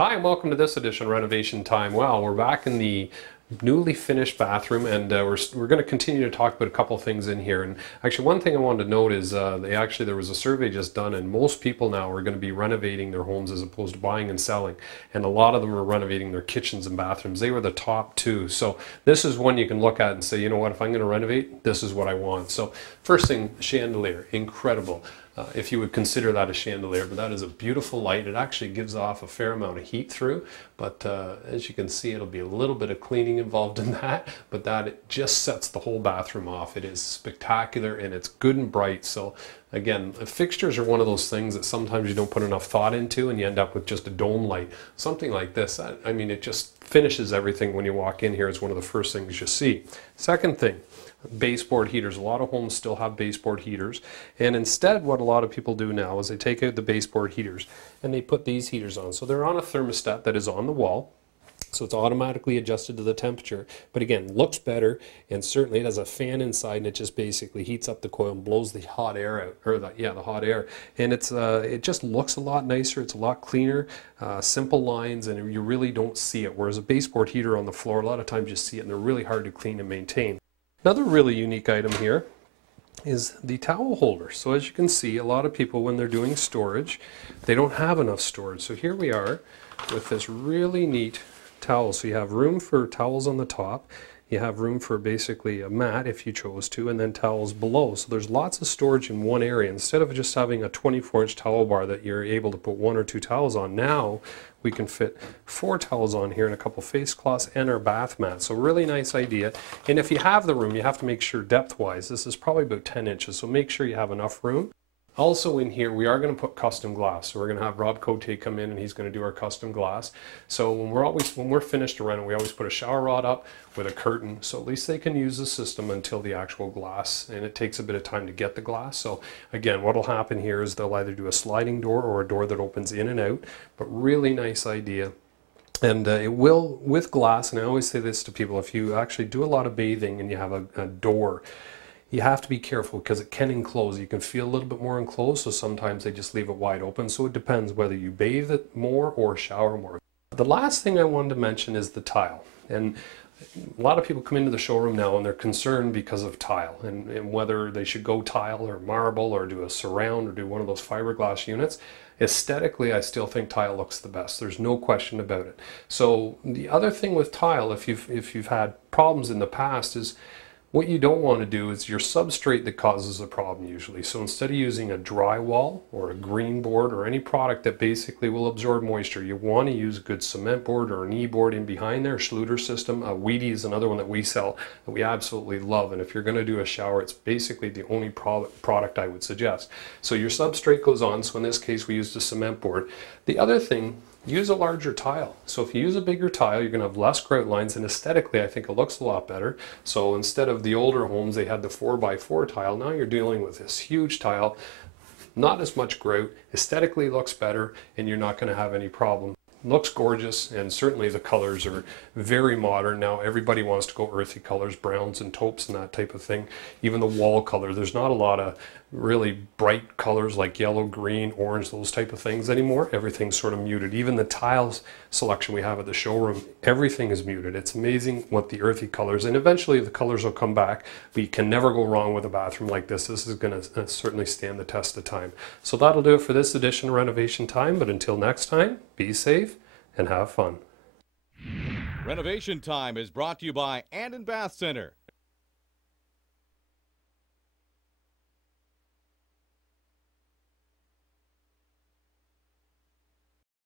Hi, and welcome to this edition of Renovation Time. Well, we're back in the newly finished bathroom, and we're going to continue to talk about a couple things in here. And actually, one thing I wanted to note is there was a survey just done, and most people now are going to be renovating their homes as opposed to buying and selling. And a lot of them are renovating their kitchens and bathrooms. They were the top two. So this is one you can look at and say, you know what, if I'm going to renovate, this is what I want. So first thing, chandelier, incredible. If you would consider that a chandelier, but that is a beautiful light. It actually gives off a fair amount of heat through, but as you can see, it'll be a little bit of cleaning involved in that, but it just sets the whole bathroom off. It is spectacular and it's good and bright. So again, fixtures are one of those things that sometimes you don't put enough thought into and you end up with just a dome light. Something like this, I mean, it just finishes everything when you walk in here. It's one of the first things you see. Second thing, baseboard heaters. A lot of homes still have baseboard heaters, and instead what a lot of people do now is they take out the baseboard heaters and they put these heaters on. So they're on a thermostat that is on the wall, so it's automatically adjusted to the temperature, but again, looks better, and certainly it has a fan inside and it just basically heats up the coil and blows the hot air out, or the hot air, and it just looks a lot nicer. It's a lot cleaner, simple lines, and you really don't see it, whereas a baseboard heater on the floor, a lot of times you see it and they're really hard to clean and maintain. Another really unique item here is the towel holder. So as you can see, a lot of people, when they're doing storage, they don't have enough storage. So here we are with this really neat towel. So you have room for towels on the top, you have room for basically a mat if you chose to, and then towels below. So there's lots of storage in one area. Instead of just having a 24-inch towel bar that you're able to put 1 or 2 towels on, now we can fit 4 towels on here and a couple face cloths and our bath mat. So really nice idea. And if you have the room, you have to make sure depth-wise, this is probably about 10 inches, so make sure you have enough room. Also in here, we are going to put custom glass. So we're going to have Rob Cote come in and he's going to do our custom glass. So when we're finished to rent, we always put a shower rod up with a curtain, so at least they can use the system until the actual glass, and it takes a bit of time to get the glass. So again, what will happen here is they'll either do a sliding door or a door that opens in and out, but really nice idea. And it will, with glass, and I always say this to people, if you actually do a lot of bathing and you have a door, you have to be careful because it can enclose. You can feel a little bit more enclosed, so sometimes they just leave it wide open. So it depends whether you bathe it more or shower more. The last thing I wanted to mention is the tile. And a lot of people come into the showroom now and they're concerned because of tile and whether they should go tile or marble or do a surround or do one of those fiberglass units. Aesthetically, I still think tile looks the best. There's no question about it. So the other thing with tile, if you've had problems in the past, is what you don't want to do is your substrate that causes the problem usually. So instead of using a drywall or a green board or any product that basically will absorb moisture, you want to use a good cement board or an E-board in behind there. Schluter system. Wheatie is another one that we sell that we absolutely love. And if you're going to do a shower, it's basically the only product I would suggest. So your substrate goes on. So in this case, we used a cement board. The other thing, use a larger tile. So if you use a bigger tile, you're going to have less grout lines, and aesthetically I think it looks a lot better. So instead of the older homes, they had the 4x4 tile. Now you're dealing with this huge tile, not as much grout, aesthetically looks better, and you're not going to have any problem. Looks gorgeous, and certainly the colors are very modern. Now everybody wants to go earthy colors, browns and taupes and that type of thing. Even the wall color, there's not a lot of really bright colors like yellow, green, orange, those type of things anymore. Everything's sort of muted. Even the tiles selection we have at the showroom, everything is muted. It's amazing what the earthy colors, and eventually the colors will come back, but you can never go wrong with a bathroom like this. This is going to certainly stand the test of time. So that'll do it for this edition of Renovation Time, but until next time, be safe and have fun. Renovation Time is brought to you by Anden Bath Center.